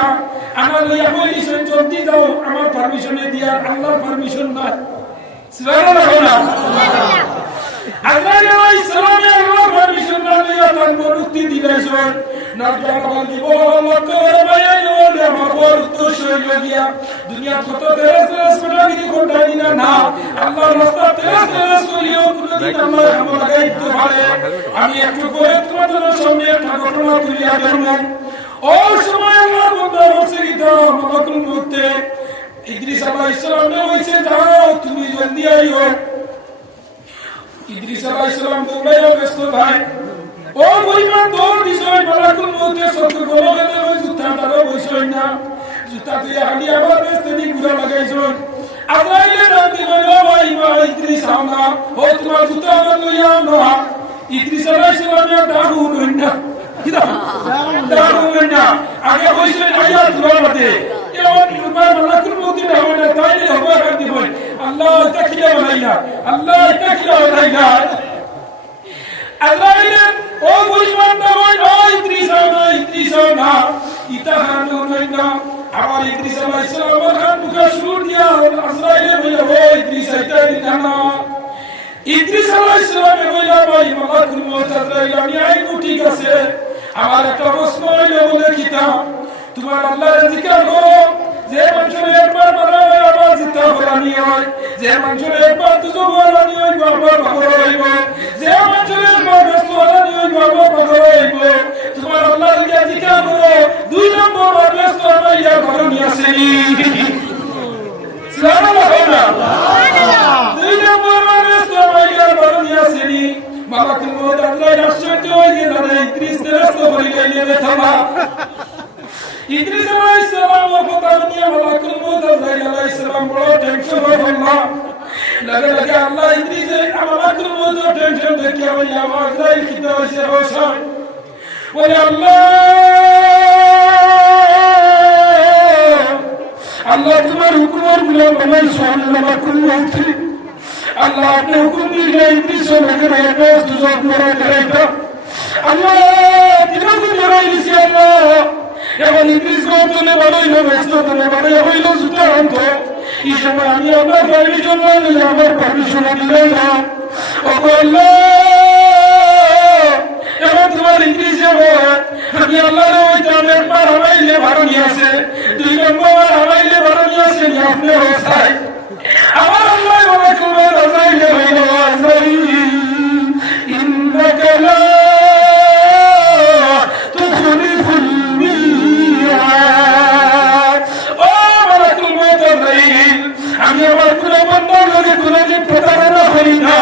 না আমার লইয়া কইলিছেন জলদি যাও আমার পারমিশনে দিয়া আল্লাহর পারমিশন নাই সুবহানাল্লাহ আল্লাহ আলাইহিস সালামে আল্লাহর পারমিশন না দিয়া তার মুক্তি দিলেন না জবান দিব আল্লাহ করে বাইরে ওরে আমার উদ্দেশ্য গিয়া দুনিয়া কত তেজ মেটাবি কোনটাই না আল্লাহর রাস্তা তেজ করিও কোনদিন আল্লাহ আমরা গাইতে পারে আমি একটু করে তোমাদের সামনে একটা ঘটনা তুলিয়া ধরব ও সময় আল্লাহর বান্দা মুসিদ মালাকুল মউত ইদ্রিস আলাইহিস সালাম হইছে যাও তুমি জলদি আইও ইদ্রিস আলাইহিস সালাম দৌড়াইয়া ব্যস্ত ভাই ও পরিমাণ দৌড় দিছই মালাকুল মউত সত্য গললে ওই জুতাটারও বইছই না জুতা দিয়ে হাঁটি আবার ব্যস্ত দি ঘুরা লাগাইছই আজরাইলে ডাকি বলল ভাই ইদ্রিস আমা ও তোমার জুতা লইয়া না ইদ্রিস আলাইহিস সালামের দারু না কিদা দারু না আগে হইছে আয়া তোমার মতে এমন রূপার মালাকুল মউত না তাইলে হবে আর দিব আল্লাহ তাকিয়া বানাইলা আল্লাহ তাকিয়া বানাইলা আল্লাহ ও পরিমাণ না হয় ইদ্রিস না ইতাহানু না আমার ইদ্রিস আলাইহিস সালামের খান মুখে সুর দিয়া আজরাইলে বলে ও ইদ্রিস আইতাই না ইদ্রিস আলাইহিস সালামে বলে ভাই মালাকুল মউত আজরাইল আমি আইবো ঠিক আছে আমার একটা প্রশ্ন হইল বলে কিতা তোমার আল্লাহর জিকির করো যে মানুষের একবার বানাবে আবার জিতা বানানি হয় যে মানুষের একবার দুজো বানানি হয় বারবার ভালো হইব যে মানুষের একবার ব্যস্ত বানানি হয় বারবার ভালো হইব তোমার আল্লাহর জিকির করো দুই নম্বর ব্যস্ত বানাইয়া ভালো নিয়ে আসেনি সুবহানাল্লাহ দুই নম্বর ব্যস্ত বানাইয়া ভালো নিয়ে আসেনি মালাকুল মউত আল্লাহ আশ্চর্য হয়ে গেল ইদ্রিস ব্যস্ত হয়ে গেলে থামা ইদ্রিস আলাইহিস সালাম ও কথা নিয়ে মালাকুল মউত আলাইহিস সালাম বড় টেনশন হলো লাগে আল্লাহ ইদ্রিস মালাকুল মউত টেনশন দেখে ওই আওয়াজ আই কিতা হইছে হোসান ওই আল্লাহ তোমার হুকুমের গোলাম বানাইছো মালাকুল মউত আল্লাহ আপনি হুকুম দিলে ইদ্রিস লাগে রেখে দুজক মেরে করাইতো আল্লাহ দিনকে জড়াইছি আল্লাহ এখন ইদ্রিস গতনে বাড়াইল ব্যস্ত তনে বাড়াই হইল জুতা অন্ত এই সময় আমি আমার পারমিশন নিয়ে আমার পারমিশন দিলে না আল্লাহ এখন তোমার ইদ্রিস আমি আল্লাহর ওই জানে একবার হারাইলে ভালো নিয়ে আসে দুই নম্বর হারাইলে ভালো নিয়ে আসে আপনি হোসাই আমার আল্লাহ বলে করবে রাজাইলে হইল আজরাইল ইন্নাকা লা তুখলিফুল মিয়াদ ও মালাকুল মউত আজরাইল আমি আমার কোন বান্দার লগে কোনদিন প্রতারণা করি না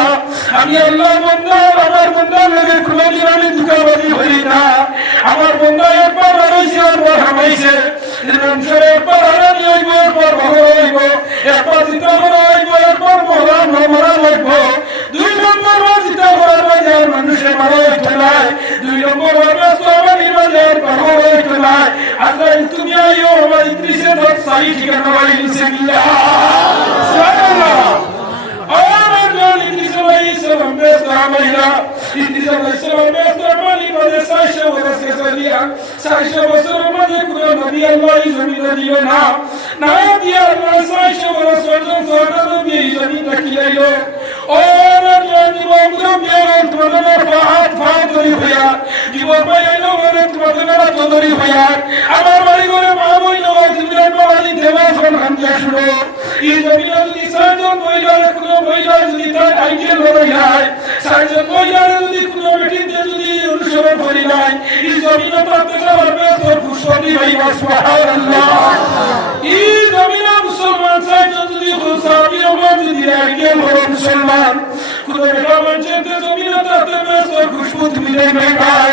আমি আল্লাহ বান্দা আমার বান্দার লগে কোনদিন আমি ধোঁকাবাজি করি না আমার বান্দা একবার হারাইছে একবার হারাইছে মানুষের একবার হারানি হইব একবার ভালো হইব একবার জিতা করা হইব একবার মরা লাগব দুই নম্বর জিতা করার বাজার মানুষের ভালো হইতে নাই দুই নম্বর ব্যস্ত আমার বাজার ভালো হইতে নাই আজরাইল তুমি আইও আমার ইদ্রিসের ধর সাহি ঠিকানা বাড়ি নিচে গিয়া সুবহানাল্লাহ আমার জান ইদ্রিস আলাইহিস সালাম ব্যস্ত আমাইলা ইদ্রিস আলাইহিস সালাম ব্যস্ত আমালি বাজে 600 বছর গেছলিয়া 600 বছর আমাদের কোন নবী আল্লাহ এই জমিনে দিল না না দিয়া আল্লাহ 600 বছর পর্যন্ত নবী এই জমিনে রাখিলাইলো ও রাজন জীবন মেরন তোমাদের ফাহাত ধরি হইয়া জীবন পাইলো বলে তোমাদের ধরি হইয়া আমার বাড়ি ঘরে মা বইল দিনের বাড়ি দেওয়াজন হামজা শুনো এই জমিনে যদি 6 জন মহিলার কোনো মহিলা যদি তার আইডিয়াল হয়ে যায় 6 জন মহিলার যদি কোনো মিটিংতে যদি অনুসরণ করি নাই এই জমিনে প্রত্যেকটা ব্যস্ত খুশি হইবা সুবহানাল্লাহ এই জমিনে মুসলমান 6 জন যদি সাহাবী আমরা যদি আইডিয়াল হলো মুসলমান কোন মানুষের জমিনে তাতে ব্যস্ত খুশবু তুমি নেই ভাই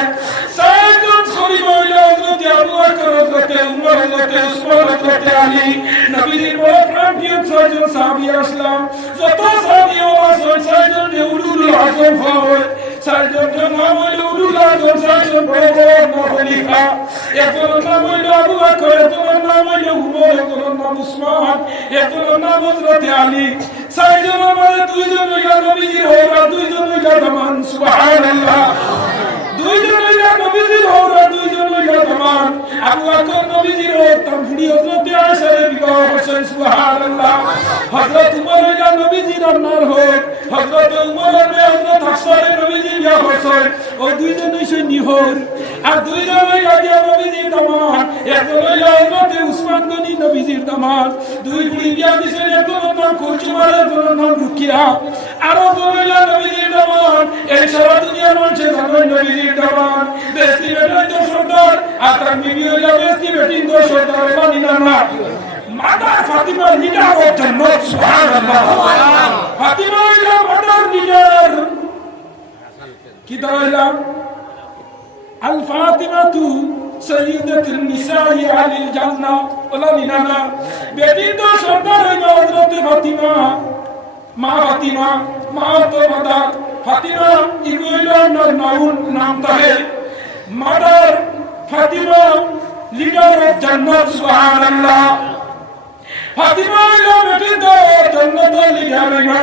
6 জন সরি মহিলা যদি আবু বকর হযরতে উমর হযরতে উসমান হযরতে আলী নবীর বড় প্রাণপ্রিয় 6 জন সাহাবী আসলাম যত সাহাবী আসল 6 জন উলুল আযম হয় 6 জন নাম হইল উলুল আযম 6 জন বড় বড় খলিফা একজনের নাম হইল আবু বকর একজনের নাম হইল উমর একজনের নাম উসমান একজনের নাম হযরতে আলী 6 জনের মধ্যে 2 জন হইল নবীজির হওয়া 2 জন হইল দামান সুবহানাল্লাহ দুইজন হইলা নবীজির ওরা দুইজন হইলা দামান আবু বকর নবীজির ওর তামফুড়ি হযরত আয়েশা বিবাহ করেছেন সুবহানাল্লাহ হযরত উমর হইলা নবীজির আম্মার হোক হযরত উমর হবে হযরত হাফসা নবীজির বিবাহ করেছেন ও দুইজন হইছে নিহর আর দুইজন হইলা নবীজির দামান একজন হইলা হযরত উসমান গনি নবীজির দামান দুই বুড়ি বিয়া দিছেন একজন নাম কুলচুমার একজন নাম রুকিয়া আর একজন হইলা নবীজির দামান এই সারা দুনিয়ার মানুষের জানেন নবীজির দামান বেশি বেটাই তো সর্দার আর তার বিবি হইলা বেশি বেটিন তো সর্দার মানিনা না মাদার ফাতিমা নিডার ও জান্নাত সুবহানাল্লাহ ফাতিমা হইলা মাদার নিডার কি দাইলা আল ফাতিমাতু সৈয়দাতুন নিসাই আলিল জান্নাহ ওলা নিনা বেটি তো সর্দার হইলা হযরত ফাতিমা মা ফাতিমা মা তো মাদার ফাতিমা ইগুইলা নাউন নাম তাহে মাদার ফাতিমা লিডার অফ জান্নাত সুবহানাল্লাহ ফাতিমা হইলা বেটি তো জান্নাতের লিডার হইলা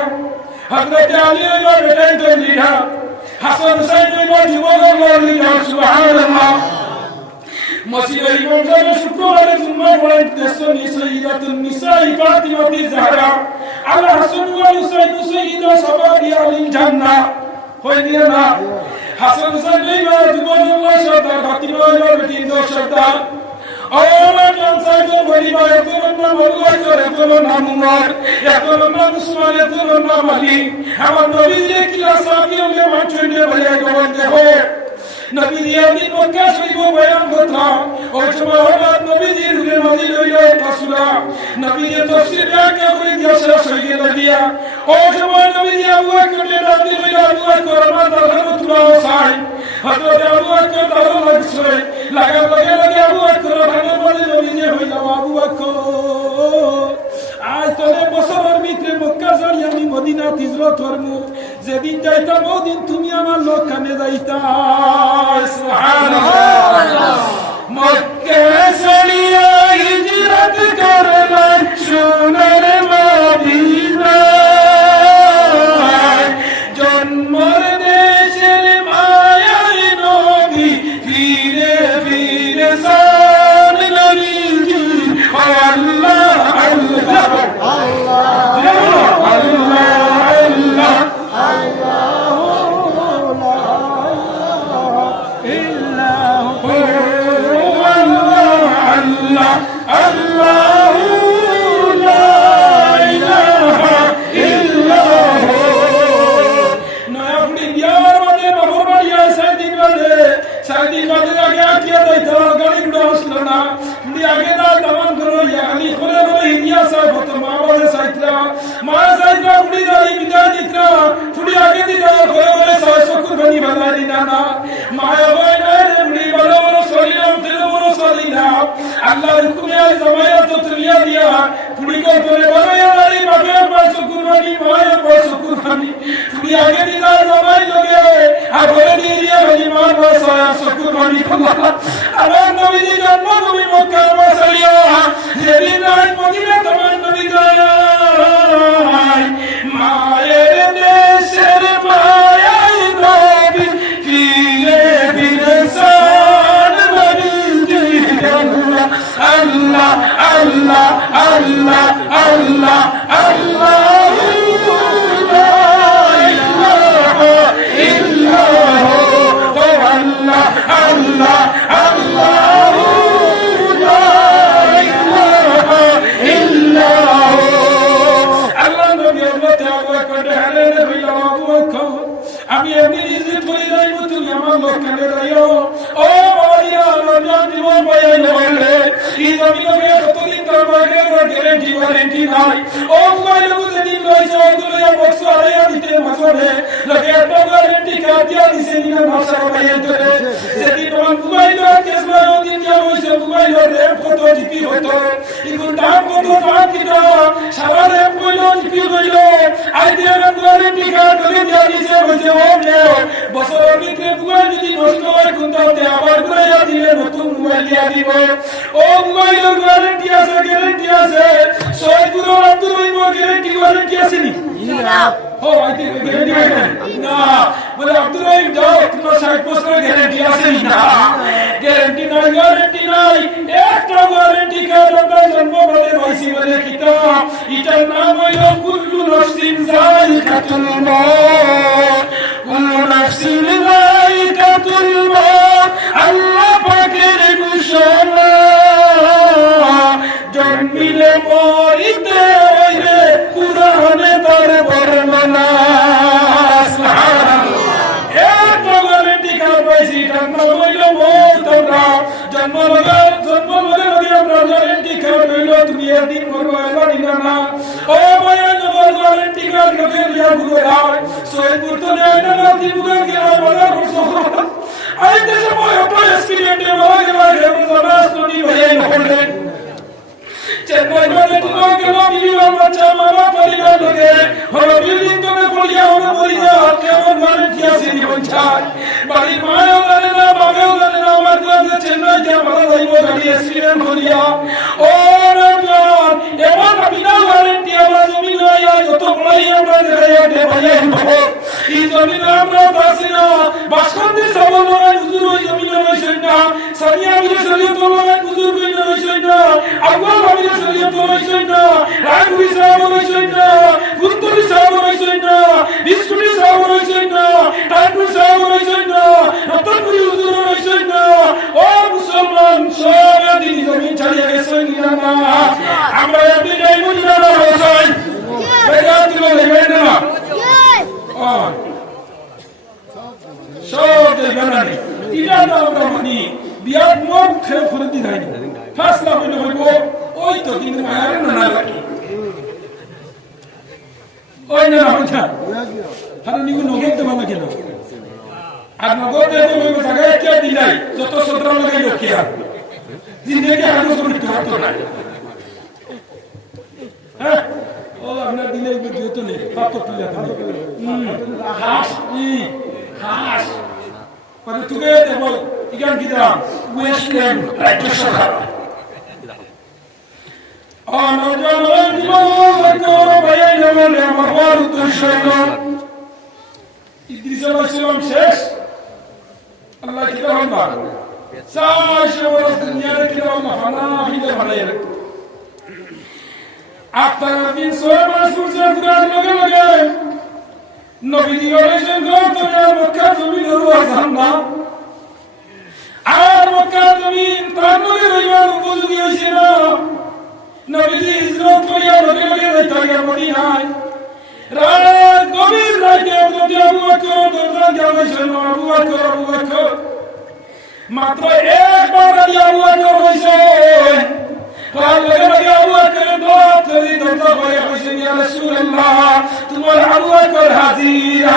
হযরত আলী হইলা বেটি তো লিডার হাসান হুসাইন হইলা জীবনের লিডার সুবহানাল্লাহ মসজিদে ইমাম সাহেব শুক্রবারে জুম্মা পড়েন তেসনি সৈয়দাতুন নিসাই ফাতিমাতি জাহরা আল হাসান ওয়াল হুসাইন সৈয়দা শাবাবি আলিল জান্নাহ হইনি না হাসান হুসাইন হইলা জীবনের সর্দার ফাতিমা হইলা বেটি তো সর্দার ওরা জানসাই তো পরিবার এতর নাম আল্লাহ করে এতর নাম উমর এতর নাম উসমান এতর নাম আলী আমার নবীজি কি সাহাবী হলে মাঠে বলে গো দেখো নবীজি আমি মক্কা শরীফ বয়ান করতাম ওই সময় হঠাৎ নবীজির রূপে নাযিল হইল একটা সূরা নবীজি তাফসীর ব্যাখ্যা করে দিয়ে শেষ হয়ে গেল দিয়া ওই সময় নবীজি আবু বকর নাযিল হইল আবু বকর রাহমাতুল্লাহ সাই হযরত আবু বকর তার লাগছে লাগে আবু বকর ভাঙে বলে নবীজি হইল আবু বকর আজ তোরে বছরের ভিতরে মক্কা ছাড়ি আমি মদিনা হিজরত করমু যেদিন যাইতাম ওদিন তুমি আমার লোকখানে যাইতা সুবহানাল্লাহ মক্কা ছাড়িয়া হিজরত করলাম সোনার মদিনা জন্মের দেশের মায়ায় নবী ফিরে ফিরে সান নবীজি আল্লাহ আল্লাহ আল্লাহর হুকুমে জামায়াত তুলিয়া দিয়া পুরি কো তোরে বলায়া নারী বাপে পাঁচ কুরবানি মায়ের পাঁচ কুরবানি পুরি আগে দিলা জামাই লগে আর বলে দিয়া বলি মা পাঁচ কুরবানি আমার নবীজি জন্মভূমি মক্কা মসালিয়া যেদিন রাত মদিনা তোমার নবী যায় মায়ের দেশের মায়াই নবী ফিরে ফিরে সান নবীজি আল্লাহ আল্লাহ আল্লাহ আল্লাহ আল্লাহ লা ইলাহা ইল্লাল্লাহ আল্লাহ আল্লাহ আল্লাহ লা ইলাহা ইল্লাল্লাহ আল্লাহ নবী উম্মতে আবু বকর হারে হইল আবু বকর আমি এমনি ইজ্জত করে যাইব তুমি আমার লোকখানে যাইও ও মারিয়া রমজান জীবন বয়াইলে বলে এই জমি নবী কতদিন তোর মাগের গ্যারান্টি নাই ও মোবাইল বুঝে দিন লইছে ওগুলো বক্স আড়াইয়া দিতে মাসরে লগে একটা গ্যারান্টি কাটিয়া দিছে নিনা মাসা বাইয়ে তোরে সেদিন তোমার মোবাইল কেস বারো দিন যা হইছে মোবাইল রেপ কত জিপি হতো ইগুল দাম কত দাম কিনা সারা রেপ কইলো জিপি কইলো আই দিয়ে গ্যারান্টি কার্ড ধরে দিয়া দিছে হইছে ও বছরের ভিতরে মোবাইল যদি নষ্ট হয় কোনটাতে আবার ঘুরাইয়া দিলে নতুন মোবাইল দিয়া দিব ও মোবাইলের গ্যারান্টি আছে সৈয়দপুর আব্দুল রহিম গ্যারান্টি আসেনি না ও আইতে গ্যারান্টি না বলে আব্দুল রহিম যাও তোমার 60 বছরের গ্যারান্টি আসেনি না গ্যারান্টি নাই একটা গ্যারান্টি কার্ড আমরা জন্ম বলে পাইছি বলে কিতাব এটার নাম হইল কুল্লু নাফসিন যায়িকাতুল মউত কুল্লু নাফসিন যায়িকাতুল মউত আল্লাহ পাকের ঘোষণা জন্মিলে মরিতে হইবে কুরআনে তার বর্ণনা সুবহানাল্লাহ একটা গ্যারান্টি কার্ড পাইছি এটার নাম হইল মউত আমরা জন্ম লগে আমরা গ্যারান্টি কার্ড হইল তুমি একদিন মরবে না না ও ভাই নগর গ্যারান্টি কার্ড লগে লিয়া বুড়া সৈয়দপুর তো নেই না দিন বুড়া গেল বলা আই দেশে বয় অটো এক্সপেরিয়েন্টে বলা গেল জানাস ননি ভাই নহলেন চেন্নাই মানে তুমি গেল মিলিয়ন বাচ্চা মামা পরিবার লগে হলো বিল্ডিং করে বলিয়া হলো বলিয়া কেমন গ্যারান্টি আছে নি পঞ্চায়েত বাড়ির মায়ও জানে না বাবাও জানে না আমার কাছে চেন্নাই যে মারা যাইব গাড়ি অ্যাক্সিডেন্ট করিয়া ও রাজান এমন বিনা গ্যারান্টি আমরা জমি নাই আর যত বড়াই আমরা দেখাইয়া দে ভাইয়া এই জমি আমরা পাচ্ছি না বাসকান্দি সাবলয় হুজুর ওই জমি রইছেন না সানিয়া মিলে শরীয়ত লয় হুজুর কই রইছেন না আগুয়া মিলে শরীয়ত রইছেন না রাজুরি সাহেব রইছেন না ফুলতলি সাহেব রইছেন না বিস্কুটি সাহেব রইছেন না টাটু সাহেব রইছেন না রতনপুরি হুজুর রইছেন না ও মুসলমান সব দিন জমি ছাড়িয়ে গেছেন না আমরা একদিন এই মুদিনা হোসেন বেজাত লগে না সব দেখানি ইটা তো আমরা মানি বিয়ার মন খেয়ে করে দি নাই ফাসলা বলে হইব ওই তো কিন্তু মায়ার না লাগে ওই না হইছা আর নিগু নগদ দেবা লাগে না আর নগদ দেব ওই জায়গায় কে দিলাই যত সদরা লাগাই লখিয়া জিন্দেগি আর কিছু করতে পারতো না হ্যাঁ ও আপনার দিলে ভিডিও তো নেই পাপ করতে হাস হাস পরে তুগে দেব ইগান কি দাম ওয়েস্টল্যান্ড রাইটেশন অনজন জীবন করো ভাই নমলে মহর তুশৈন ইদ্রিস আলাইহিস শেষ আল্লাহ কি দাম না সাশ ওরস দুনিয়ার কি দাম না ফানা হিদে ভাড়ায় আপনার দিন সোয়া সূর্যের পুরার লগে লগে নবী দিয়েছেন গতরে মক্কা জমিন রওয়াজান না আর মক্কা জমিন তানরে রইবার উপযোগী হইছে না নবী হিজরত করিয়া লগে লগে যাইতা মদিনায় রাত গভীর রাতে যদি আবু বকর দরজা গেছেন আবু বকর মাত্র একবার আবু বকর হইছে قال لك يا أبو بكر لا تريد تطبع حسين يا رسول الله تقول أبو بكر حزين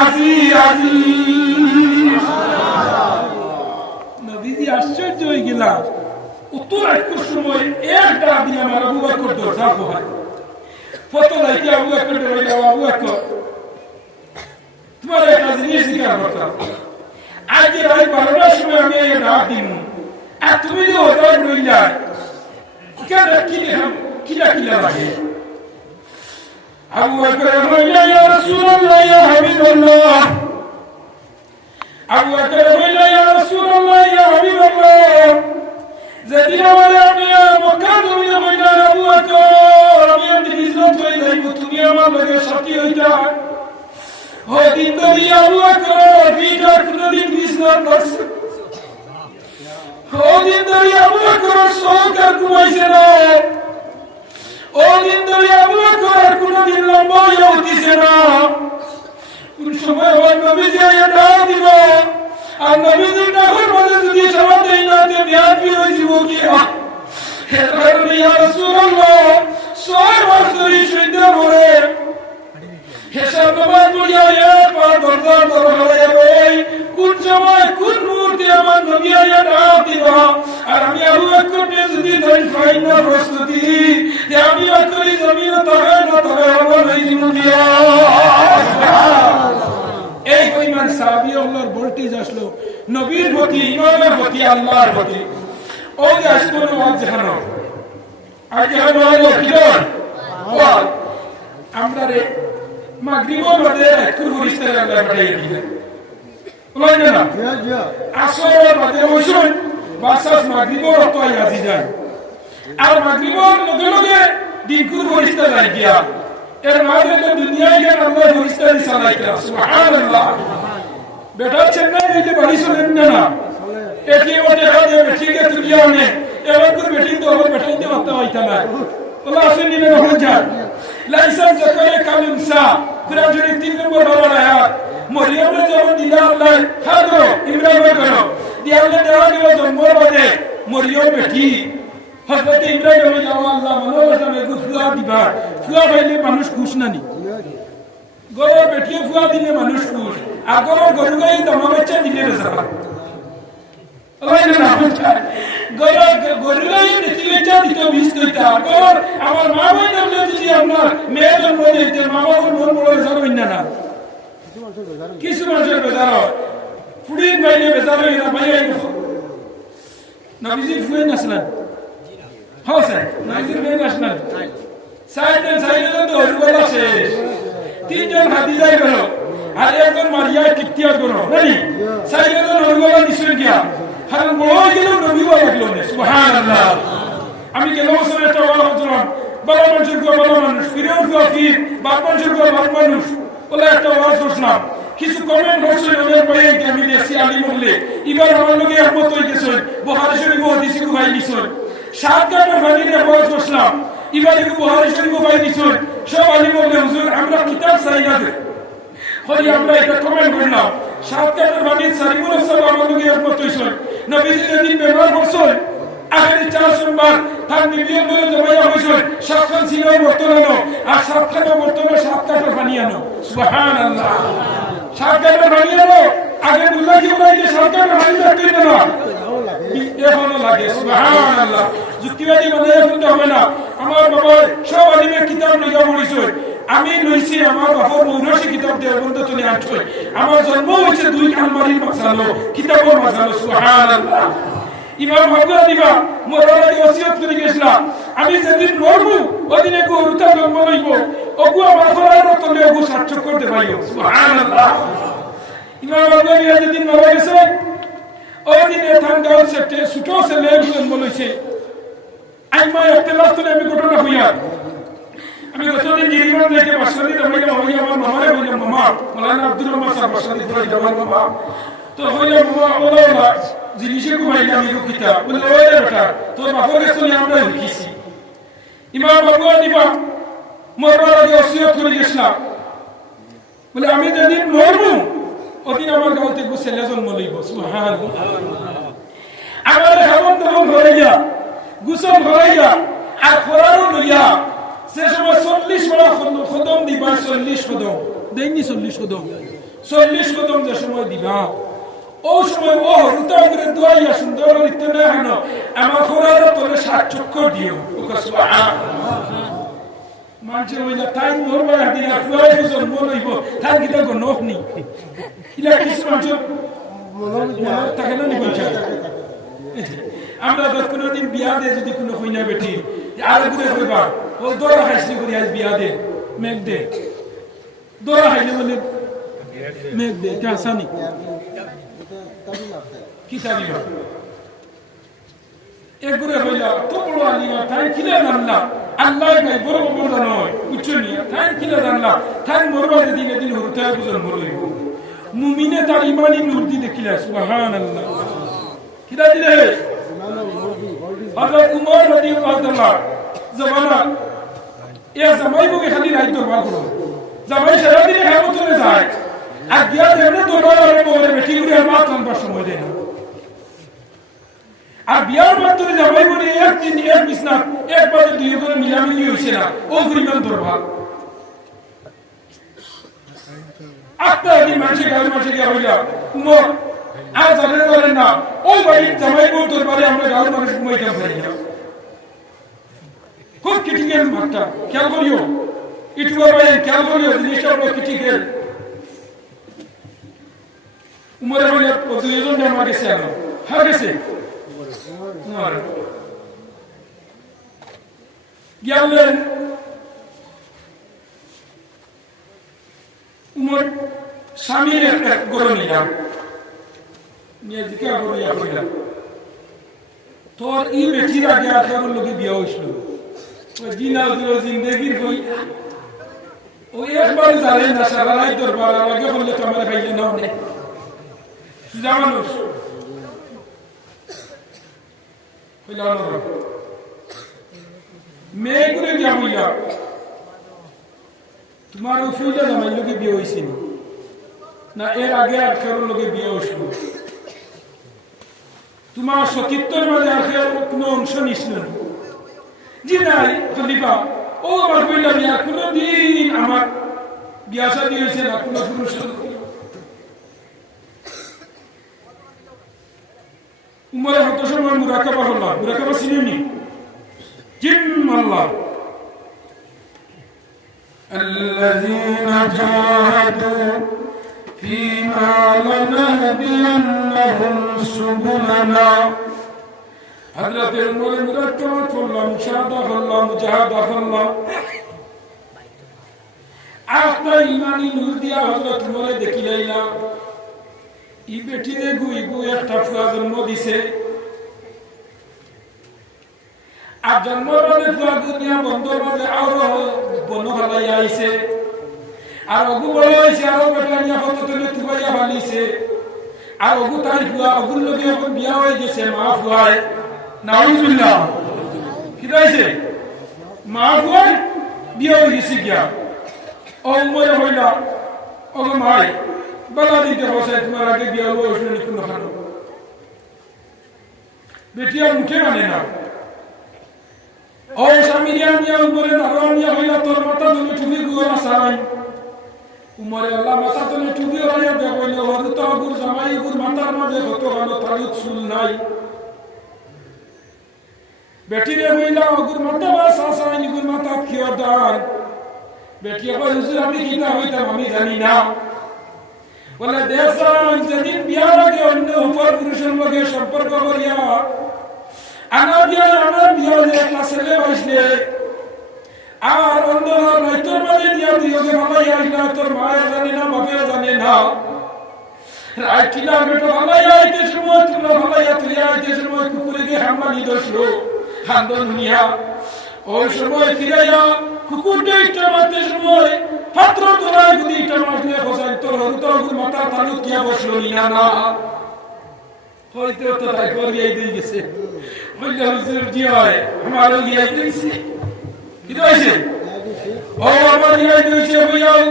نبيدي আশ্চর্য হয়ে গেলা উত্তর একটু সময় একটা দিন আমার আবু বকর দরজা খোলা ফটো লাইতে আবু বকর বলে আবু বকর তোমার একটা জিনিস জিজ্ঞাসা করতাম আজ রাত 12টার সময় আমি এই রাত দিন আর তুমি যে ওটা রইলা কেন কিলা লাগে আবু বকর বলল ইয়া রাসূলুল্লাহ ইয়া হাবিবাল্লাহ আবু বকর বলল ইয়া রাসূলুল্লাহ ইয়া হাবিবাল্লাহ যেদিন আমি মক্কা জমিনে বইলা আবু বকর আমি হিজরত হয়ে যাইব তুমি আমার লগে সাথী হইতা ওই দিন ধরে আবু বকর ভিতর কোনদিন বিছনা করছে ওদিন ধরে আবু বকর সহকার ঘুমাইছে না ওদিন ধরে আবু বকর কোনদিন লম্বা হয়ে উঠিছে না কোন সময় আমার নবীজি এটা দিব আর নবীজি ডাকর মধ্যে যদি সবাই দেই না তে বিয়াপি হয়ে যাব কি হে ইয়া রাসূলুল্লাহ ছয় মাস ধরে সৈন্য ভরে হিসাব নামাজ পড়িয়া একবার দরজা দরবারে ওই কোন সময় কোন মুহূর্তে আমার নবী আয়া ডাক দিব আর আমি আবু বকরকে যদি ধরে ফাইন না প্রস্তুতি যে আমি বকরি জমিন তাকায় না তাকায় আমার এই দুনিয়া এই পরিমাণ সাহাবী আল্লাহর ভোল্টেজ আসলো নবীর প্রতি ইমানের প্রতি আল্লাহর প্রতি ওই আসলো ওয়াজ জানো আগে হলো কিরণ আবার আমরা রে মাগরিবের বাদে একটু পরিষ্কার আল্লাহ পাঠিয়ে দিলেন বলেন না আসর বাদে ওইসব বাসাস মাগরিবের অত আজি যায় আর মাগরিবের লগে লগে দিনকুর পরিষ্কার যায় গিয়া এর মাঝে তো দুনিয়ায় গিয়ে আল্লাহ পরিষ্কার চালাই গিয়া সুবহানাল্লাহ বেটা চেন্নাই গিয়ে বাড়ি চলেন না এটি ওটা রাজে বেটিকে তুলিয়া নে এবার করে বেটি তো আবার বেটাইতে মাত্রা হইতা না আল্লাহ আসেন নিলে হয়ে যায় লাইসেন্স জাকারে কালুনসা কুরআন শরীফ 3 নম্বর আয়াত মরিয়মে যখন দিলা আল্লাহ খাদো ইব্রাহিম করো দিয়া আল্লাহ দেওয়া দিল জন্মের বাদে মরিয়ম বেটি হযরত ইব্রাহিম আল্লাহ মনোবাসা মে ফুয়া দিবা ফুয়া পাইলে মানুষ খুশ না নি গরো বেটি ফুয়া দিলে মানুষ খুশ আগর গরু গাই দমা বাচ্চা দিলে বেচারা আমার মা ভাই যদি আপনার মেয়ে জন্ম দিতে মা বাবার মন বড় বেচার হইন না কিছু মানুষের বেচার হয় ফুড়ির বাইরে বেচার হই না ভাই নবীজি ফুয়েন আসলেন হ্যাঁ স্যার নবীজির মেয়ে আসলেন সাইডেন তো হরিবলা শেষ 3 জন হাদিজাই গেল আর একজন মারিয়া কিপ্তিয়া করো নানি সাইডেন হরিবলা নিশ্চয় গিয়া হার বড় গেল নবী ওয়া লাগলো না সুবহানাল্লাহ আমি গেল বছর একটা ওয়াজ করলাম বড় মানুষের গো বড় মানুষ ফিরেও ফির বাপ মানুষের গো বাপ মানুষ ওলা একটা ওয়াজ করলাম কিছু কমেন্ট করছে ওদের বইয়ে আমি দেখছি আলী বললে এবার আমার লগে একমত হই গেছে বুখারী শরীফ হাদিস কো ভাই নিছেন সাতগামের বাণীর ওয়াজ করলাম এবার বুখারী শরীফ ভাই নিছেন সব আলী বললে হুজুর আমরা কিতাব চাই না হই আমরা এটা কমেন্ট করলাম সাতগামের বাণীর সারিমুল সব আমার লগে একমত হইছেন নবীজি যেদিন ব্যবহার করছেন আখেরি 4 সোমবার তার নিবিয়ত বলে জমায়া হইছেন সাতখান ছিল বর্তমানে আর সাতখান বর্তমানে সাতখান বানিয়ানো সুবহানাল্লাহ সাতখান বানিয়ানো আগে মুল্লা কি বলে যে সাতখান বানিয়ে দিতে না এখনো লাগে সুবহানাল্লাহ যুক্তিবাদী বানায় কিন্তু হবে না আমার বাবা সব আলিমের কিতাব লইয়া পড়িছেন আমি লইছি আমার বাবার মৌরসি কিতাব দেওবন্দ তুলি আনছই আমার জন্ম হইছে 2 আলমারির মাসালো কিতাবের মাসালো সুবহানাল্লাহ ইমাম আবু দিবা মোরালি ওসিয়ত করে গেছলাম আমি যেদিন মরবো ওদিনে গো রুতা জন্ম লইব ওগু আমার ফলার তলে ওগু সার্থক করতে পাইও সুবহানাল্লাহ ইমাম আবু দিবা যেদিন মারা গেছে ওদিনে থাঙ্গাও সেটে সুটো ছেলে জন্ম লইছে আইমা ইখতিলাফ তো আমি ঘটনা হইয়া আমি গতদিন জিরিমান থেকে বাসলি আমি আমার মামারে বললাম মামা মাওলানা আব্দুর রহমান সাহেব বাসলি করে জামাল মামা তো হইলো মামা ওলা জিনিসে ঘুমাইলে আমি রুকিতা বলে ওরে বেটা তোর বাপের কাছে আমরা রুকিছি ইমাম আবু হানিফা মরবার আগে ওসিয়ত করে গেছলাম বলে আমি যেদিন মরবো ওদিন আমার গাঁওতে ছেলে জন্ম লইব সুবহানাল্লাহ আমার খাবন তখন হইয়া গুসল হইয়া আর খোরারও লইয়া সে সময় 40 বড় খদম দিবা 40 খদম দেইনি 40 খদম 40 খদম যে সময় দিবা ও সময় ও রুতা করে দোয়াইয়া সুন্দর লিখতে না কেন আমার খোরার তোলে 60 চক্কর দিও ওকে সুবহানাল্লাহ মানছে ওইলা টাইম মরবা দিন আফলাই বুঝন মলইব তার কিটা গো নফনি ইলা কিছু মানছে মলইব তাকে না নি কইছা আমরা তো কোনদিন বিয়া দে যদি কোনো হইনা বেটি আর ঘুরে হইবা ও দোরা হাসি করি আজ বিয়া দে মেঘ দে দোরা হাইলে বলে মেঘ দে কাসানি কি তাবিবা এগুরে হইলা তো বড় আলিমা তাই কিলে জানলা আল্লাহ গায় বড় বড় নয় উচ্চনি তাই কিলে জানলা তাই মরবা দিন দিন হতে বুঝন বলইব মুমিনে তার ইমানি নূর দি দেখিলা সুবহানাল্লাহ কিরা দিলে হযরত উমর রাদিয়াল্লাহু তাআলা জামানা এ জামাই বগে খালি রাইতো বাগুলো জামাই সারা দিনে খাবো চলে যায় আর গিয়া দেবনে দরবার আর পরে বেটি গুড়ি আর মাত কানবার সময় দেয় না আর বিয়ার মাত্রে জামাই বলে এক দিন এক বিছনা একবারে দুই করে মিলামিলি হইছে না ও পরিমাণ দরবার আত্মা দিন মানুষের গাল মাঠে গিয়া হইলা উমর আর জানেন বলেন না ওই বাড়ির জামাই বউ দরবারে আমরা গাল মানুষ ঘুমাইতে পারি না খুব ক্রিটিক্যাল মাত্রা খেয়াল করিও ইটু ভাই খেয়াল করিও জিনিসটা বড় ক্রিটিক্যাল উমরে বলে দুইজন জামা গেছে আর হার গেছে গেলেন স্বামীর একটা গরু নিলাম নিয়ে জিজ্ঞা করিয়া কইলাম তোর ই বেটির আগে তোর লোকে বিয়ে হয়েছিল জিনা জিন্দগির বই ওই একবার জানে না সারা রাত দরবার আগে বললে তো আমরা খাইলে না অনেক সুজা মানুষ মেয়ে করে বিয়া হইলা তোমার উফুইলা জামাই লোকে বিয়ে হয়েছিল না এর আগে আর কারোর লোকে বিয়ে হয়েছিল তোমার সতীত্বের মাঝে আর কোনো অংশ নিস না জি নাই খলিফা ও আমার কইলা বিয়া কোনদিন আমার বিয়া শাদী হয়েছে না কোনো পুরুষ উমরে হত সময় মুরাকাবা হল্লা মুরাকাবা চিনি জিম আল্লাহ الذين جاهدوا فيما لنهدينهم سبلنا حضرت عمر মুরাকাবা হল্লা মুশাহাদা হল্লা মুজাহাদা হল্লা আপনার ইমানি নূর দিয়া হযরত উমরে দেখিলাইলা ই বেটি রে গুই গুই একটা ফুয়া জন্ম দিছে আর জন্মের বাদে ফুয়া দুনিয়া বন্ধর বাদে আরো বন ফেলাই আইছে আর অগু বড় হয়েছে আরো বেটা নিয়ে কত তুলে তুবাইয়া ফালিছে আর অগু তাই ফুয়া অগুর লোকে এখন বিয়া হয়ে গেছে মা ফুয়ায় নাউজুবিল্লাহ কি হয়েছে মা ফুয়ায় বিয়া হয়ে গেছে গিয়া ও মরে হইলা ও মাই বলা দিতে বসে তোমার আগে বিয়া হলো ওষুধ কোনো খানো বেটিয়া মুখে মানে না ও স্বামীরিয়া নিয়ে উমরে নারায়ণিয়া হইলা তোর মাথা তুমি টুপি গুয়ার আসাই উমরে আল্লাহ মাথা তুমি টুপি হইয়া দেখইলে হরুত আগুর জামাই গুর মাথার মাঝে কত ভালো তালুক চুল নাই বেটিরে হইলা আগুর মাথা বা সাসাই গুর মাথা কিয় দান বেটিয়া কই হুজুর আমি কিনা হইতাম আমি জানি না বলে দেখছেন যেদিন বিয়ার আগে অন্য উপর পুরুষের লগে সম্পর্ক করিয়া আমার বিয়া যে একটা ছেলে হয়েছে আর অন্য রাইতর মাঝে দিয়া তুই ওকে ভালাই আসলা তোর মায়া জানে না বাপেও জানে না রাইটিলা বেটো ভালাই আইতে সময় তোমরা ভালাইয়া তুই আইতে সময় কুকুরে দিয়ে হামলানি দোষলো হান্দন দুনিয়া ওই সময় ফিরাইয়া কুকুরটা ইটা মারতে সময় পাত্র তোলায় যদি ইটা মারলে বসাই তোর হরুতগুর মাথা তালুক কিয়া বসলো না না হয়তো তো তাই করিয়াই দিয়ে গেছে বললে হুজুর জি হয় আমারও গিয়াই দিয়েছে কি হয়েছে ও আমার গিয়াই দিয়েছে বইয়াও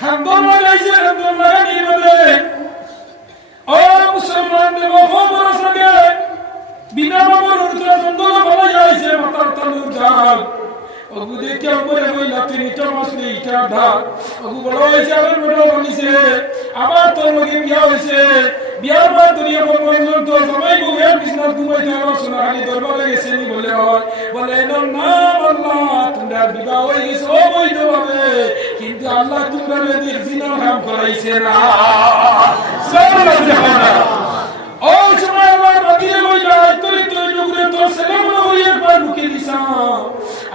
খান্দন লাগাইছে খান্দন লাগানি বলে ও মুসলমান দেব খবর সঙ্গে বিনা বাবুর উত্তর চন্দন বলা যাইছে মাতার তালুর জাল ওগু দেখে উপরে বইলা তুই ইটা মাসলে ইটা ঢাক ওগু বড় হয়েছে আবার বড় বানিয়েছে আবার তোর লগে বিয়া হয়েছে বিয়ার পর দুনিয়া বলবেন তো সবাই বউয়ের বিছনার ঘুমাইতে আমার সোনা খালি দরবারে গেছে নি বলে হয় বলে এর নাম আল্লাহ তোমরা বিবাহ হয়ে গেছে ও বৈধ ভাবে কিন্তু আল্লাহ তোমরা দিল জিনা কাম করাইছে না ও সময় আমার বাদিয়ে বইলা তুই ডুগরে তোর ছেলে বড় হয়ে একবার ঢুকে দিছা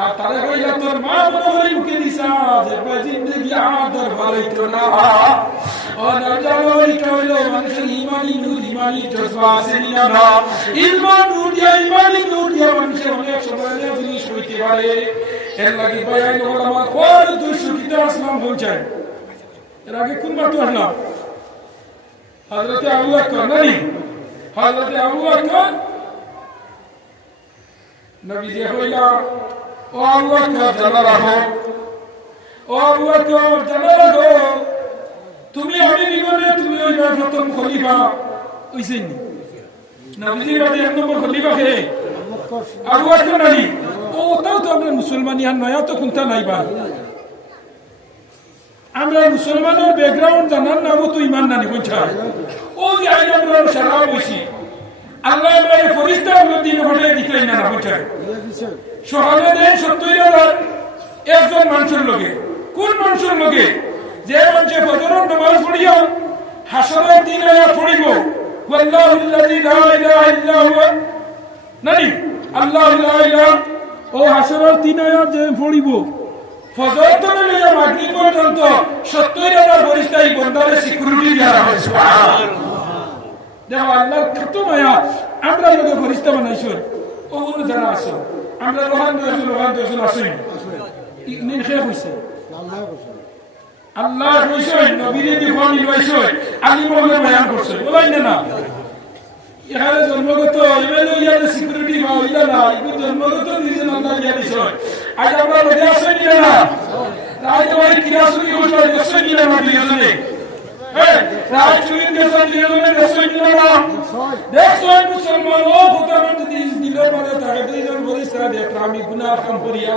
আর তারে হইলা তোর মা বড় হয়ে ঢুকে দিছা যে জিন্দগি আদর ভালোইতো না ও নজাওই কইলো মানুষের ইমানি জজবা আছে না ইমান নূর দিয়া মানুষের অনেক সময় জিনিস হইতে পারে এর লাগি বয়ান ওলামা কোন 200 কিতাব আসলাম পৌঁছায় এর আগে কোন বাত হলো হযরত আবু বকর নবী হযরত আবু বকর নবী যে হইলা ও আবু বকর জানা রাখো ও আবু বকর জানা রাখো তুমি আমি জীবনে তুমি ওই প্রথম খলিফা হইছেন নবীজির বাদে এক নম্বর খলিফা কে আবু বকর নবী ও তাও তো আমরা মুসলমানিয়ান নয়া তো কোনটা নাই ভাই আমরা মুসলমানের ব্যাকগ্রাউন্ড জানার না ও তো ইমান নানি বুঝছা ও যে আই আমরা সারা বসি আল্লাহ আমরা ফরিস্তা আমরা দিন হলে দিতেই না বুঝছা সকালে দেন 70,000 একজন মানুষের লগে কোন মানুষের লগে যে মানুষে ফজরের নামাজ পড়িয়া হাসরের দিন আয়া পড়িব ওয়াল্লাহুল্লাযী লা ইলাহা ইল্লা হুয়া নানি আল্লাহু লা ইলাহা ও হাসরের দিন আয়া যে পড়িব ফজর থেকে নিয়ে মাগরিব পর্যন্ত 70,000 ফেরেশতা এই বন্দারে সিকিউরিটি দেওয়া হয় সুবহানাল্লাহ দেখো আল্লাহর কত মায়া আমরা লোকে ফেরেশতা বানাইছেন ওগুলো যারা আছে আমরা রোহান দেশে আসেন নিন শেখ হইছে আল্লাহ কইছেন নবীরে দি ফোন ইনভাইছেন আলী মোহাম্মদ বয়ান করছে বলেন না এখানে জন্মগত ইমেলো ইয়ালে সিকিউরিটি বা ইলা না ইগো জন্মগত নিজে আল্লাহ দিয়া দিছে আজ আমরা লোকে আসেন না আজ আমাদের কিরাসুরি হইছে আসেন না নবী আসেন রাজ চুরি দেশন দিলে দেশন দিলে না দেশন মুসলমান ও খোদাবন্দ দিলে মানে তাকে দুইজন ফেরেশতা দেখলাম আমি গুনাহ কাম করিয়া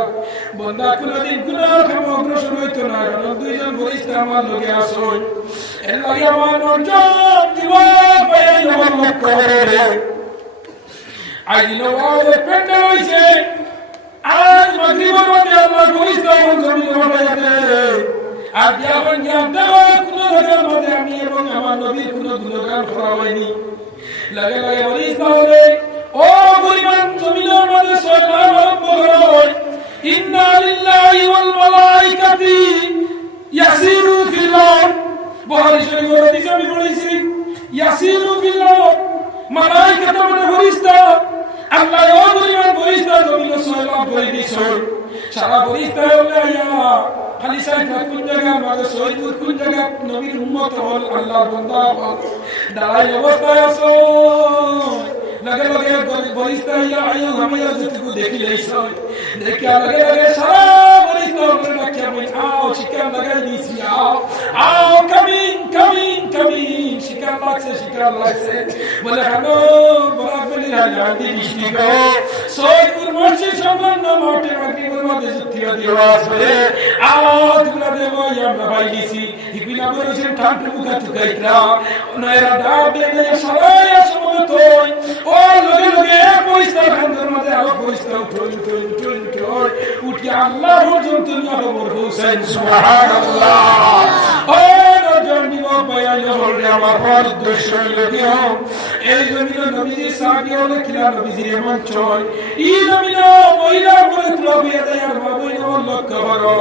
বন্দা কোনদিন গুনাহ কাম অগ্রসর হইতো না কারণ দুইজন ফেরেশতা আমার লগে আসল এর লাগে আমার নরজম জীবন পাই না করে আজ নওয়াজ পেন্ডে হইছে আজ মাগরিবের মধ্যে আল্লাহ ফেরেশতা জমিন বানাইতে আর যখন জানতাম কোন ধরনের মধ্যে আমি এবং আমার নবীর কোন গুণগান করা হয়নি লাগে লাগে ফেরেশতা বলে ও পরিমাণ জমিনের মধ্যে সালাম আরম্ভ করা হয় ইন্না লিল্লাহি ওয়াল মালাইকাতি ইয়াসিরু ফিল আরদ বুখারী শরীফের হাদিস আমি পড়েছি ইয়াসিরু ফিল আরদ মালাইকাত মানে ফেরেশতা আল্লাহ ও পরিমাণ ফেরেশতা জমিনের সালাম করে দিয়েছে সারা ফেরেশতা বলে ইয়া খালি সাইফা কোন জায়গা মাঝে শহীদুল কোন জায়গা নবীর উম্মত হল আল্লাহর বান্দা হল দাঁড়াই অবস্থায় আছো লগে লগে ফেরেশতা ইয়া আয়ু হামিয়া যেটুকু দেখি লাইছো দেখে লগে লগে সারা ফেরেশতা বলে রাখিয়া বল আও শিকার লাগাই দিছি আও কামিং শিকার লাগছে বলে হ্যালো বরাত বলি হালি বৃষ্টি গো সৈয়দপুর মসজিদ সম্মান মাঠে মাগরিবের মধ্যে যুক্তিয়া দিও আসবে তোমরা দেবো আমরা ভাই দিছি ইপিনা বলেছেন ঠান্ডা মুখা চুকাইতরা নয়রা ডাব দেবে সবাই সমবেত ও লগে লগে পরিষ্কার খান্দার মধ্যে আলো পরিষ্কার উঠে আল্লাহ পর্যন্ত খবর হোসেন সুবহানাল্লাহ ও জন্মিব বয়ালে হলে আমার বড় উদ্দেশ্য লগে এই জমিন নবীজির সাহাবী হলে কিলা নবীজির এমন চল এই জমিন মহিলা বলে তুলবিয়া দেয় আর বাবুই নবল লক্ষ্য করো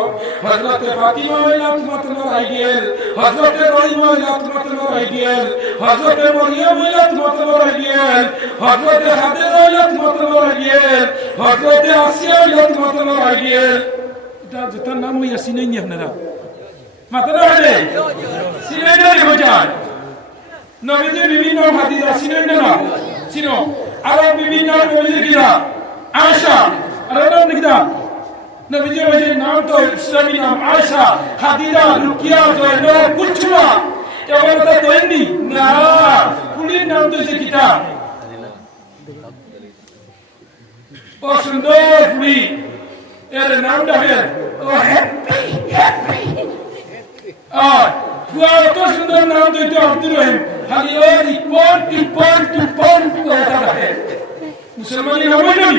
হযরতে ফাতিমা রাদিয়াল্লাহু আইডিয়াল হযরতে রহিমা রাদিয়াল্লাহু আইডিয়াল হযরতে মরিয়ম রাদিয়াল্লাহু আইডিয়াল হযরতে হাজেরা রাদিয়াল্লাহু আইডিয়াল হযরতে আসিয়া রাদিয়াল্লাহু আইডিয়াল এটা যেটা নাম হইয়া চিনেন নি আপনারা মাথাটা আছে চিনেন না বোঝান নবীজি বিভিন্ন হাদিস চিনেন না চিনো আর বিভিন্ন নবীজি কিরা আয়েশা আর নাম লিখা নবীজি ওই নাম তো ইসলামী নাম আয়েশা খাদিজা রুকিয়া জয়নব কুলসুমা এগুলো তো তৈরি না কুলির নাম তো যে কিতাব ও সুন্দর কুলি এর নামটা হলো ও হ্যাপি তো সুন্দর নাম তো আব্দুর রহিম খালি ওই পয়েন্ট মুসলমানি নাম হইনি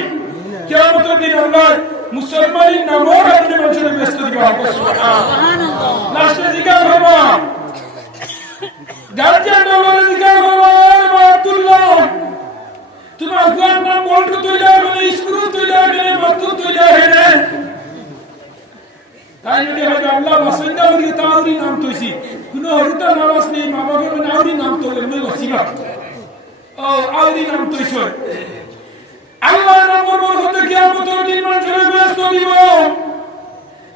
কিয়ামত দিন আল্লাহ মুসলমানি নামও আপনি মানুষের ব্যস্ত দিবা সুবহানাল্লাহ লাস্টে জিকার হবো গার্জিয়ান নামের জিকার হবো আব্দুল্লাহ তুমি আফগান নাম বলতো তুইলা মানে স্ক্রু তুইলা মানে মাতু তুইলা হেনে তাই যদি হবে আল্লাহ বাসিন্দা হইলে তাওরি নাম তৈছি কোনো হরিতা নামাজ নেই মা বাবার নাওরি নাম তো এমনি বসিবা ও আওরি নাম তৈছ আল্লাহ নাম বলতে কিয়ামতের দিন মানুষের ব্যস্ত দিব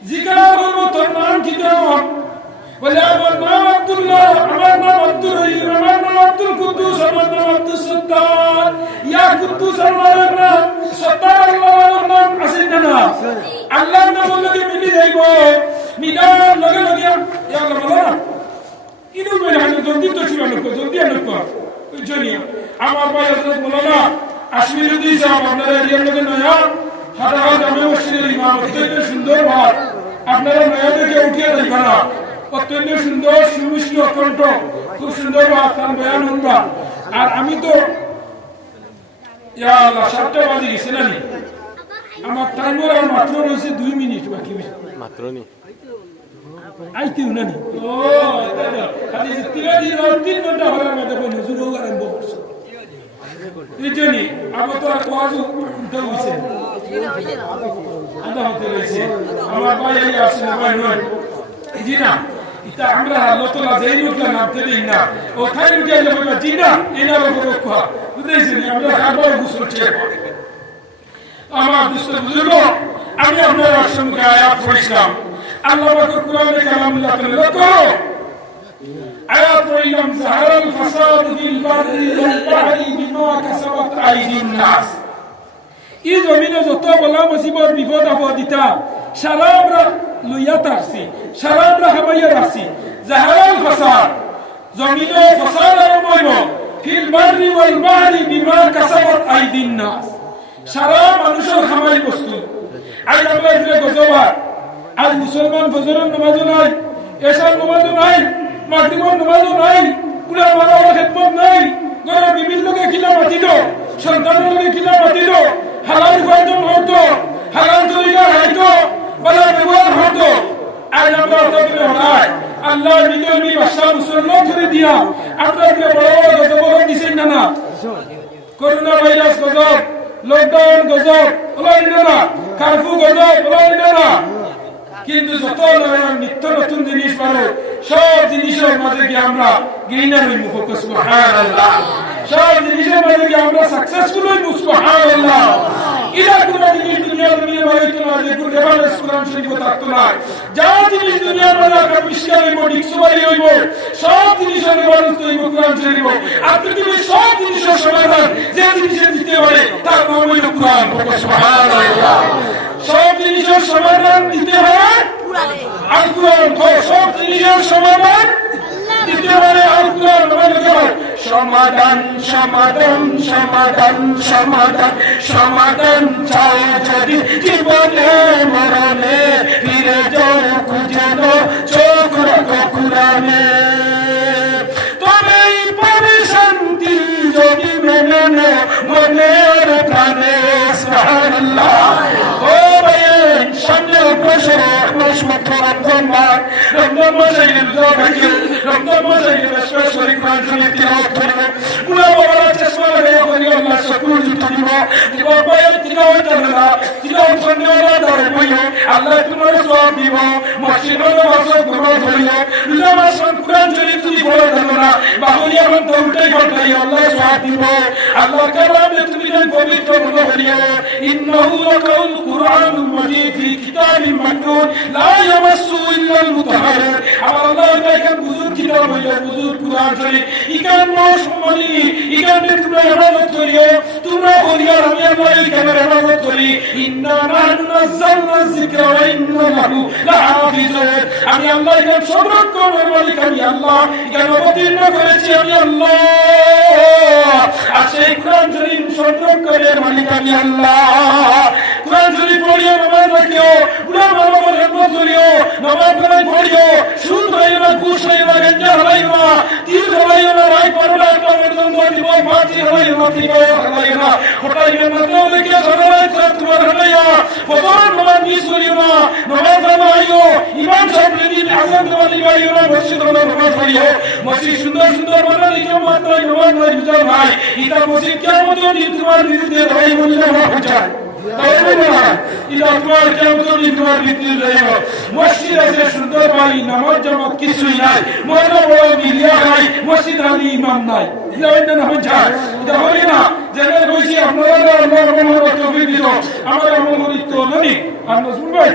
জিকির করব তোর নাম কি দাও বলে আমার নাম আব্দুল্লাহ আমার নাম আব্দুর রহিম আমার নাম আব্দুল কুদ্দুস আমার নাম আব্দুস সত্তার ইয়া কুদ্দুস আল্লাহর নাম সত্তার আল্লাহর নাম আছে না আল্লাহর নাম লগে মিলি যাইব মিলার লগে লগে ইয়া আল্লাহ ইনু মেরে হাতে জলদি তো ছিল না জলদি আনো কো জনি আমার ভাই হযরত মাওলানা আশমিরুদ্দিন সাহেব আপনারা এর লগে নয়া হাজার জামে মসজিদের ইমাম অত্যন্ত সুন্দর ভাব আপনারা নয়া থেকে উঠিয়ে দেখেন অত্যন্ত সুন্দর সুমিষ্ট কণ্ঠ খুব সুন্দর ভাব তার বয়ান হুনবা আর আমি তো ইয়া আল্লাহ 7টা বাজে গেছে না আমার টাইমার আর মাত্র রয়েছে 2 মিনিট বাকি মাত্র নি আইতে উনানি ও খালি তিরাদি 3 ঘন্টা হলো মধ্যে কোন হুজুর আরম্ভ করছে এই জন্য আবো তো আর কোয়াজু উঠে হইছে আদা হতে রয়েছে আমার ভাই এই আসছে না ভাই নয় জি না এটা আমরা আল্লাহ তাআলা যেই লোকটা নামতে দেই না ও খাই লুকে এলে বলবে জি না এনার উপর রক্ষা বুঝেছেন আমরা আবার গুসল ছেড়ে আমার দুষ্ট বুজুর্গ আমি আপনার সম্মুখে আয়াত পড়ছিলাম আল্লাহ পাক কোরআনে কালামুল্লাহ তাআলা করো আয়াত পড়লাম জাহারাল ফাসাদ ফিল বাররি ওয়াল বাহরি বিমা কাসাবাত আইদিন নাস এই জমিনে যত বলা মুসিবত বিপদ আপদ দিতা সারা আমরা লইয়া তারছি সারা আমরা হামাইয়া রাখছি জাহারাল ফাসাদ জমিনে ফাসাদ আরম্ভ হইব ফিল বাররি ওয়াল বাহরি বিমা কাসাবাত আইদিন নাস সারা মানুষের হামাই বস্তু আজ আমরা এখানে গজবার আজ মুসলমান ফজরের নামাজও নাই এশার নামাজও নাই মাগরিবের নামাজও নাই কুরআন মানার খেদমত নাই ঘরে বিভিন্ন লোকে কিলা মাতিল সন্তানের লোকে কিলা মাতিল হালাল উপার্জন হতো হালাল তরিকা হয়তো বলা ব্যবহার হতো আজ আমরা অতদিনে হয় আল্লাহ বিজয়ী বাদশা মুসলমান করে দিয়া আপনাকে বড় বড় গজব দিছেন না করোনা ভাইরাস গজব লকডাউন গজব বলা না কারফু গজব বলা না কিন্তু যত নিত্য নতুন জিনিস পারো সব জিনিসের মাঝে গিয়ে আমরা গেইনার হই মুখ সুবহানাল্লাহ সব জিনিসের মাঝে গিয়ে আমরা সাকসেসফুল হই সুবহানাল্লাহ ইলা কোন জিনিস দুনিয়ার মাঝে তো না যে কোন রেফারেন্স কোরআন শরীফ থাকতো না যা জিনিস দুনিয়ার মাঝে আমরা মিশকারি হইব ডিকশনারি হইব সব জিনিসের রেফারেন্স হইব কোরআন শরীফ আর পৃথিবীর সব জিনিসের সমাধান যে জিনিসের দিতে পারে তার নাম হইল কোরআন সুবহানাল্লাহ সব জিনিসের সমাধান দিতে হয় আল কোরআন সব জিনিসের সমাধান দিতে পারে আল কোরআন সমাধান সমাধান সমাধান সমাধান সমাধান চাই যদি জীবনে মরণে ফিরে যাও খুঁজে নো চোখ রাখো কোরআনে তবেই পাবে শান্তি যদি মেনে নো মনের প্রাণে সুবহানাল্লাহ ও ভাই সামনে বছর মাস মাত্র রমজান মাস রমজান মাসে রমজান মাসে স্পেশালি কোরআন শরীফ তিলাওয়াত করব পুরো বাবা চেষ্টা করে করি আল্লাহ শুকর দিতে দিব বাবা তিলাওয়াত করবা তিলাওয়াত করলে আল্লাহ বইও আল্লাহ তোমার সওয়াব দিব মসজিদে নামাজ পড়ো ধরিও নামাজ কোরআন শরীফ তুমি পড়ো ধরো না বাহুলিয়া মন তো উল্টাই করতাই আল্লাহ সওয়াব দিব আল্লাহ কালামে তুমি পবিত্র মনে করিও ইন্নাহু লাকাউল কুরআনুল মাজিদ ফি কিতাবিন মাকনুন লা ইয়ামাসসু ইল্লাল মুতাহহারুন আমার আল্লাহ দেখেন বুজুর্গ কিতাব হইলো বুজুর্গ কুরআন শরীফ ইকান মশমনি ইকানে তোমরা ইবাদত করিও তোমরা বলিয়া আমি আল্লাহ ইকানের ইবাদত করি ইন্না নাহনু নাযালনা যিকরা ওয়া ইন্না লাহু লাহাফিজুন আমি আল্লাহ ইকান সংরক্ষণের মালিক আমি আল্লাহ ইকান অবতীর্ণ করেছি আমি আল্লাহ আর সেই কোরআন শরীফ সংরক্ষণের মালিক আমি আল্লাহ কোরআন শরীফ পড়িও নামাজ রাখিও কোরআন বাবার খেদমত করিও নামাজ পড়িও সুদ হইও না ঘুষ হইও না গঞ্জা হইও না তীর হইও না রাই পারলা একটা মর্দন দিব ফাঁসি হইও না ঠিক হইও না হটাইও না তো দেখে সরাই তোমার হটাইও ফজর নামাজ মিস করিও না নামাজ আইও ইমাম সাহেব যদি আযান দেওয়ালি গাইও না মসজিদ নামাজ পড়িও মসজিদ সুন্দর সুন্দর বানালি কেউ মাত্র নামাজ নাই বুঝার ভাই এটা মসজিদ কিয়ামত দিন তোমার বিরুদ্ধে লড়াই বলে না বুঝায় মসজিদ আছে সুন্দর ভাই নামাজ জামাত কিছুই নাই মহিলা বড় মিলিয়া নাই মসজিদ আলী ইমাম নাই জেনে বলছি আপনারা আমার আমরিত নদী আমরা শুনবেন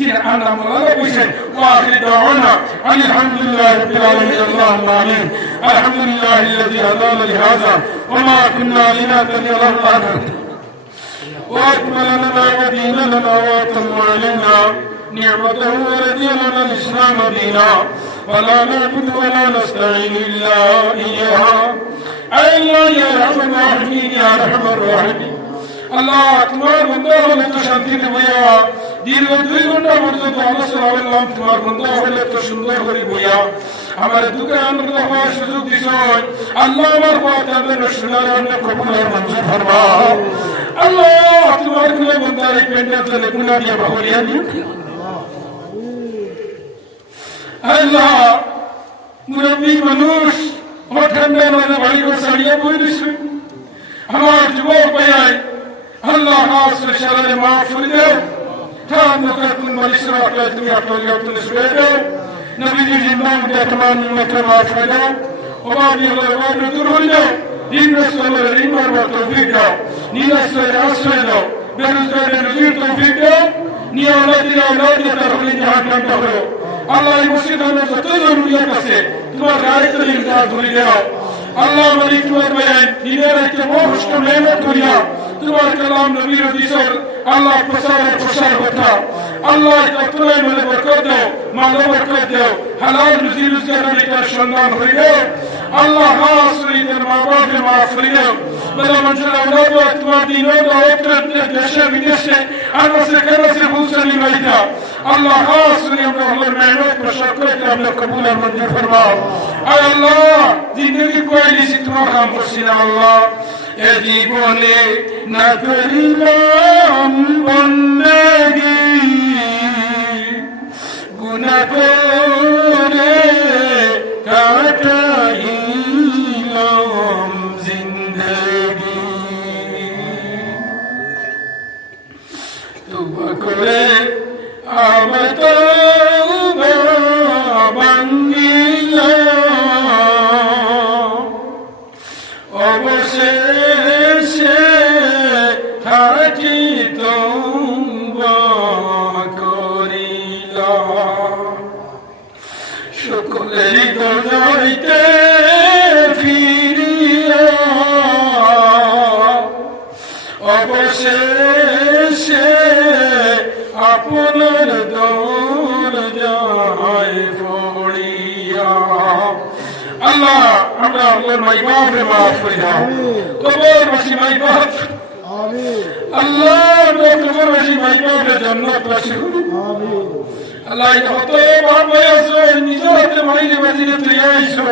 أنا مولانا بوشن وآخر دعوانا أن الحمد لله رب العالمين اللهم آمين الحمد لله الذي هدانا لهذا وما كنا لنهتدي لولا أن وأكمل لنا وديننا وأتم علينا نعمته ورضي لنا الإسلام دينا فلا نعبد ولا نستعين إلا إياه أي الله يا أرحم الراحمين يا أرحم الراحمين আল্লাহ তোমার বন্ধু হলে তো শান্তিতে বইয়া দীর্ঘ 2 ঘন্টা পর্যন্ত আলোচনা করলাম তোমার বন্ধু হলে তো সুন্দর করে বইয়া আমার দুঃখে আনন্দ হওয়ার সুযোগ দিছ আল্লাহ আমার কথা শোনার জন্য কবুল আর মঞ্জুর ফরমাও আল্লাহ তোমার কোন বন্দার পেন্ডে চলে গুনাহ দিয়ে বাহরিয়া দি আল্লাহ মুরব্বী মানুষ ও ঠান্ডা মানে বাড়ি করে সাড়িয়া বই দিছে আমার যুবক ভাই আল্লাহ আসলে সালারে মাফ করে দাও খান মুকাতুল মালিসরা তুমি আপনার যত্ন শুয়ে দাও নবীজি জিন্দান কে तमाम উম্মতকে মাফ করে দাও ওবাদি আল্লাহ ওবাদ দূর হয়ে দাও দিন রাসূলের ইমান ও তৌফিক দাও নিরাশ্রয় আশ্রয় দাও বেরোজগারের রুজির তৌফিক দাও নিয়ে আল্লাহর আওলাদের তারহলি জাহান ঠান্ডা করো আল্লাহ এই মসজিদের যত জরুরিয়াত আছে তোমার গায়ে ইমদাদ ধরে দাও আল্লাহ মালিক তোমার বয়ান দিনের একটা মহস্ত নেমত করিয়া তোমার কালাম নবীর হাদিসের আল্লাহ প্রসার কথা আল্লাহ তত্ত্বের মধ্যে বরকত দাও মানব বরকত দাও হালাল রুজি রোজগারের একটা সন্ধান হয়ে দাও আল্লাহ হাসরিদের মা বাপকে মাফ করে দাও বলা মানুষের আওলাদ তোমার দিন ও দাওয়াত দেশে বিদেশে আনাসে কানাসে পৌঁছানি মাইতা আল্লাহ হাসরি আমরা আল্লাহর মেহনত প্রসার করে আমরা কবুল আর মঞ্জুর ফরমাও আয় আল্লাহ জিন্দগি কোয়ালিসি তোমার কাম করছি না আল্লাহ এ জীবনে না করিলাম বন্দেগি গুনাহ করে কাটাইলাম জিন্দগি তওবা করে আমার তওবা ভাঙিলাম অবশেষে খাঁটি তওবা করিলাম সকলের দয়াতে ফিরিয়া অবশেষে আপনার দরজায় পড়িয়া আল্লাহ আমরা আল্লাহর মাই বাপরে মাফ করে দাও কবরবাসী মাই বাপ আমিন আল্লাহ আমরা কবরবাসী মাই বাপরে জান্নাত বাসী আমিন আল্লাহ যত বাপ ভাই আছে নিজের হাতে মাইলে বাজিয়ে তুই আইছো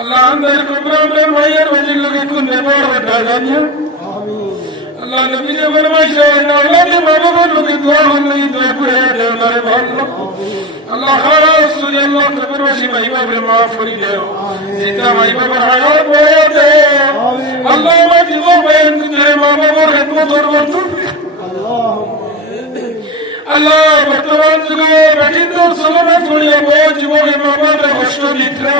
আল্লাহ আমাদের কবরের মাইয়ের বাজিগুলোকে কোন নেবার জানিয়ে আমিন আল্লাহ নবী যে ফরমাইছে না আল্লাহ কে বাবা বলকে দোয়া হলো এই দোয়া করে দেও না রে ভালো আল্লাহ রাসূল আল্লাহ কবরবাসী মাই বাপরে মাফ করে দাও জিন্দা মাই বাবার হায়াত বয়ে দাও আল্লাহ আমার জীবন বয়ান করে মা বাবার খিদমত করব আল্লাহ আল্লাহ বর্তমান যুগে বেটিন্দ সলমা ছড়িয়ে বউ জীবনে মা বাবার কষ্ট দিতরা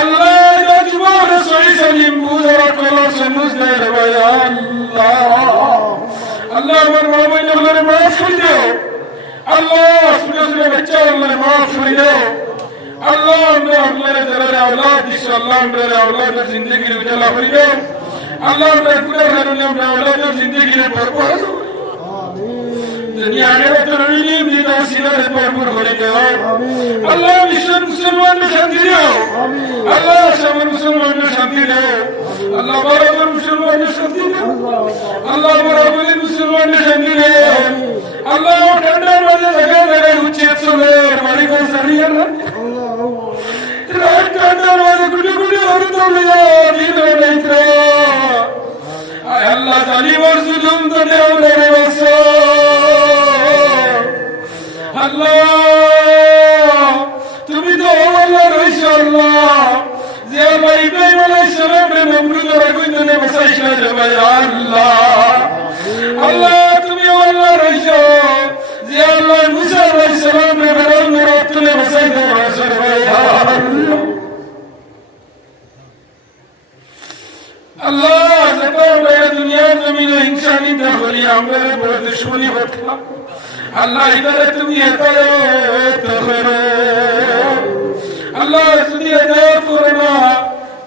আল্লাহ এটা জীবনে সহি সালিম বুঝারা কলা সমুজ দেয় রে ভাই আল্লাহ আল্লাহ আমার মা বোন আল্লাহরে মাফ করে দাও আল্লাহ সুরে বাচ্চা আল্লাহরে মাফ করে দাও আল্লাহ আমরা আল্লাহরে যারা আওলাদ দিছো আল্লাহ আমরা আওলাদের জিন্দেগির উজালা করে দাও আল্লাহ আমরা গুনাহ কারণে আমরা আওলাদের জিন্দেগির বরবাদ दुनिया में तो रही बिना सिरे पर भरे जाओ अल्लाह विश्व मुसलमान में शांति दो अल्लाह सब मुसलमान में शांति दो अल्लाह बराबर मुसलमान में शांति दो अल्लाह बराबर मुसलमान में शांति दो अल्लाह ठंडा मजे लगा लगा उच्चेत सुने हमारी को सही है ना रात ठंडा मजे गुडी गुडी और तो लिया दिन नहीं तो अल्लाह ताली और जुल्म तो दे और वसो আল্লাহ তুমি তো আল্লাহ রইছো আল্লাহ যে আল্লাহ ইব্রাহিম আলাইহিস সালাম রে নমরুদের আগুন থেকে বাঁচাইছো রে ভাই আল্লাহ আল্লাহ তুমি আল্লাহ রইছো যে আল্লাহ মুসা আলাইহিস সালাম রে ফেরাউনের হাত থেকে বাঁচাইছো রে ভাই আল্লাহ যত বড় দুনিয়া জমিনে ইনসানি দাখলি আমরা বড় দুশমনী হতা আল্লাহ ইদারে তুমি হেদায়েত করো আল্লাহ তুমি হেদায়েত করো না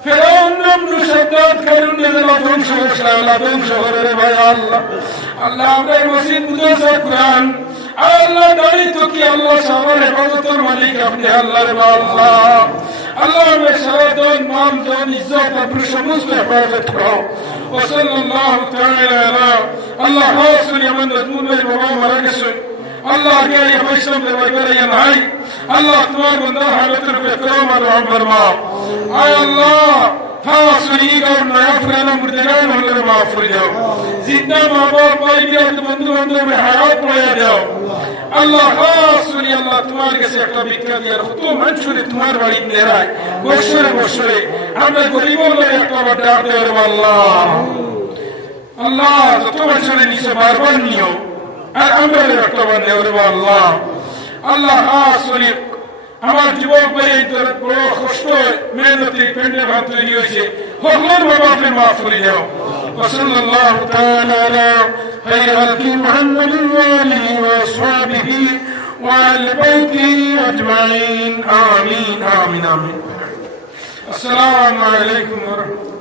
ফেরাউন নমরুদ শব্দাত করুন আল্লাহ ধ্বংস করে আল্লাহ ধ্বংস করে রে ভাই আল্লাহ আল্লাহ আমরা মসজিদ মুদাসা কুরআন আল্লাহ দাঁড়ি তো কি আল্লাহ সবার হেফাজতের মালিক আপনি আল্লাহ রে আল্লাহ আল্লাহ আমরা সারা দিন মান জান ইজ্জত আপনি সমস্ত হেফাজত করো وصلى الله تعالى على الله حاصل من مضمون المرام مرقسه الله جاي فيسلم لوجه ينعي الله تبارك وتعالى حالتك بكرام الله فرما اي الله حاصل يقرنا يغفر مردگان ولا معفو جاو زندہ ماں باپ بھائی بیاد بندو بندو میں حیات پایا جاو اللہ حاصل اللہ تمہارے کسی اکتا بکر دیا رخطو منشوری تمہار بڑی نیرائی گوشتر گوشتر ہمیں گریبوں لے اکتا بڑھا دے اللہ আল্লাহ যত বছরে নিচে বারবার নিও আর আমরা রক্তবান নেওয়া আল্লাহ আল্লাহ আসলে আমার যুবক ভাই বড় কষ্ট মেহনতি পেন্ডের হাত তৈরি হয়েছে হকলের বাবা ফের মাফ করে দাও وصلى الله تعالى على خير خلق محمد وآله وأصحابه وآل بيته أجمعين آمين آمين آمين السلام عليكم ورحمة الله